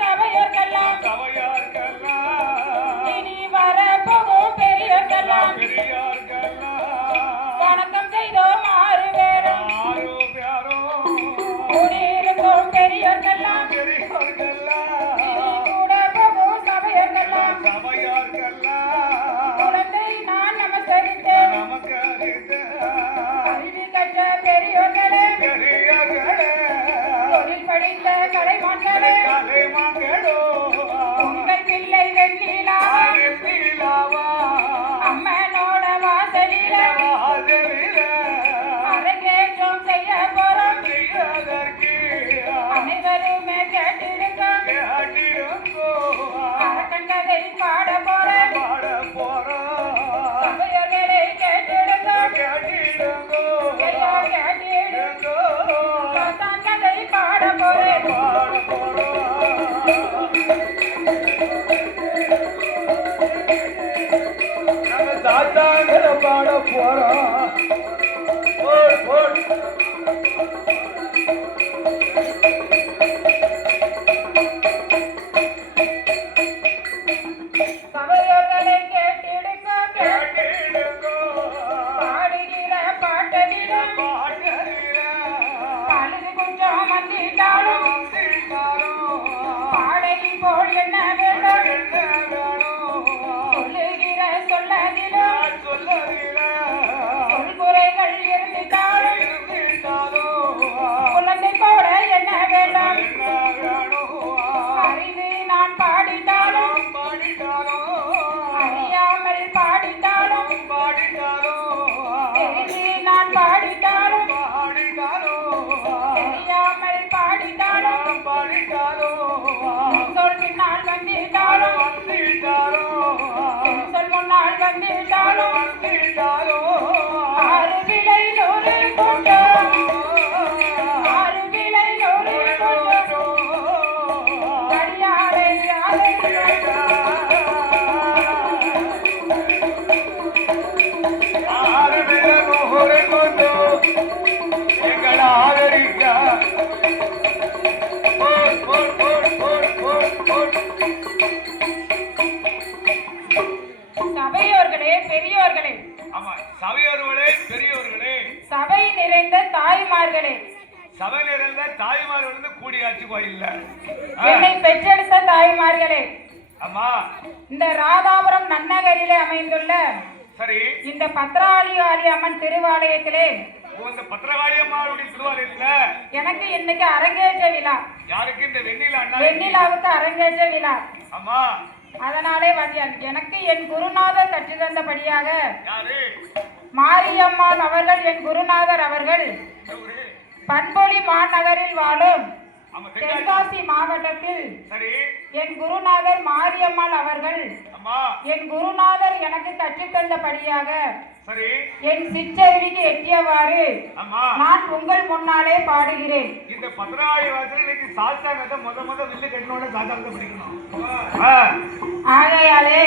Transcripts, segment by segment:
சபையோர்க்கெல்லாம் தாத்தாங்கிற பாட போறோம். சபை நிறைந்த தாய்மார்களே, சபை நிறைந்த தாய்மார்கள் கூடியாட்சி கோயில் என்னை பெற்றெடுத்த தாய்மார்களே, அம்மா இந்த ராதாபுரம் நன்னகரிலே அமைந்துள்ள சரி இந்த பத்ராளிகாளி அம்மன் திருவாலயத்திலே எனக்கு இன்னைக்கு அரங்கேற்ற விழா. யாருக்கு? இந்த வெண்ணிலாவுக்கு அரங்கேற்ற விழா. அம்மா அதனாலே எனக்கு என் குருநாதர் கற்று தந்தபடியாக மாரியம்மாள் அவர்கள், என் குருநாதர் அவர்கள் பண்பொழி மாநகரில் வாழும் தென்காசி மாவட்டத்தில் என் குருநாதர் மாரியம்மாள் அவர்கள் என் குருநாதர் எனக்கு கற்றுத்தந்தபடியாக என் சிற்றறிவிக்கு எட்டியவாறு நான் உங்கள் முன்னாலே பாடுகிறேன். இந்த பத்ராளி வாசலுக்கு சாஸ்தாங்கத்தை முத வில்லு கட்டணும்னு சாஸ்தாங்கத்தை படிக்கணும். ஆகையாலே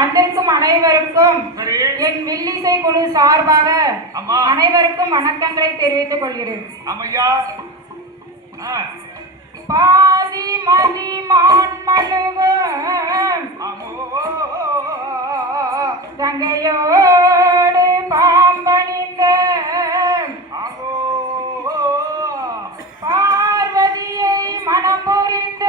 வந்திருக்கும் அனைவருக்கும் என் வில்லிசை குழு சார்பாக அனைவருக்கும் வணக்கங்களை தெரிவித்துக் கொள்கிறேன். பாதி மதி மான் மழுகு கங்கையோடு பாம்பணிந்த பார்வதியை மனம் புரிந்த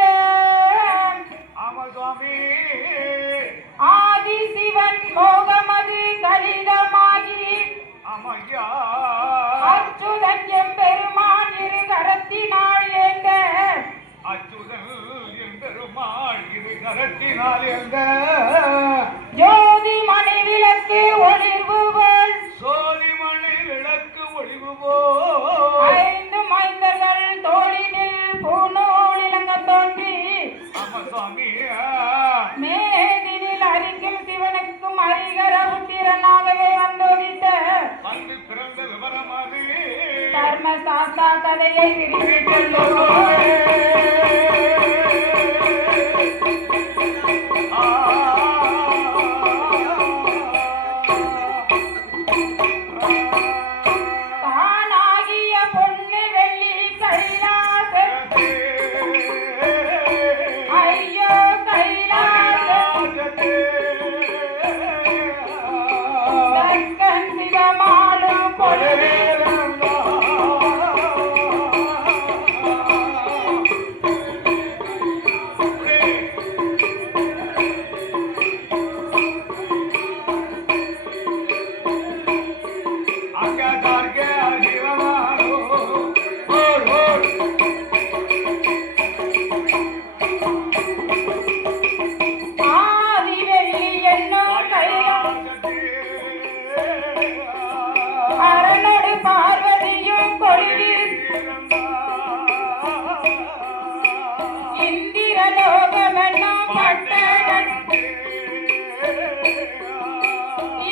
ஆதி சிவன் மோகமது கலிதமாகி அச்சுதன் எம்பெருமான் இரு கரத்தினாள் ஏந்த ஜோதி மணி விளக்கு ஒளிர்வு போல் ஐந்து மைந்தர்கள் தோழினில் பூநூல் இளங்க தோன்றி மேதினில் அரிக்கும் சிவனுக்கும் அரிகர உத்திரனாகவே வந்தோதித்த கர்ம சாஸ்தா கதையை தானாகிய பொண்ணு வெள்ளி கைலாச ஐயோ கைலாச தக்கன் சிவமாலும் பொழுது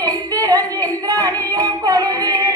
இந்திரன் இந்திராணியும் கொழுவீர்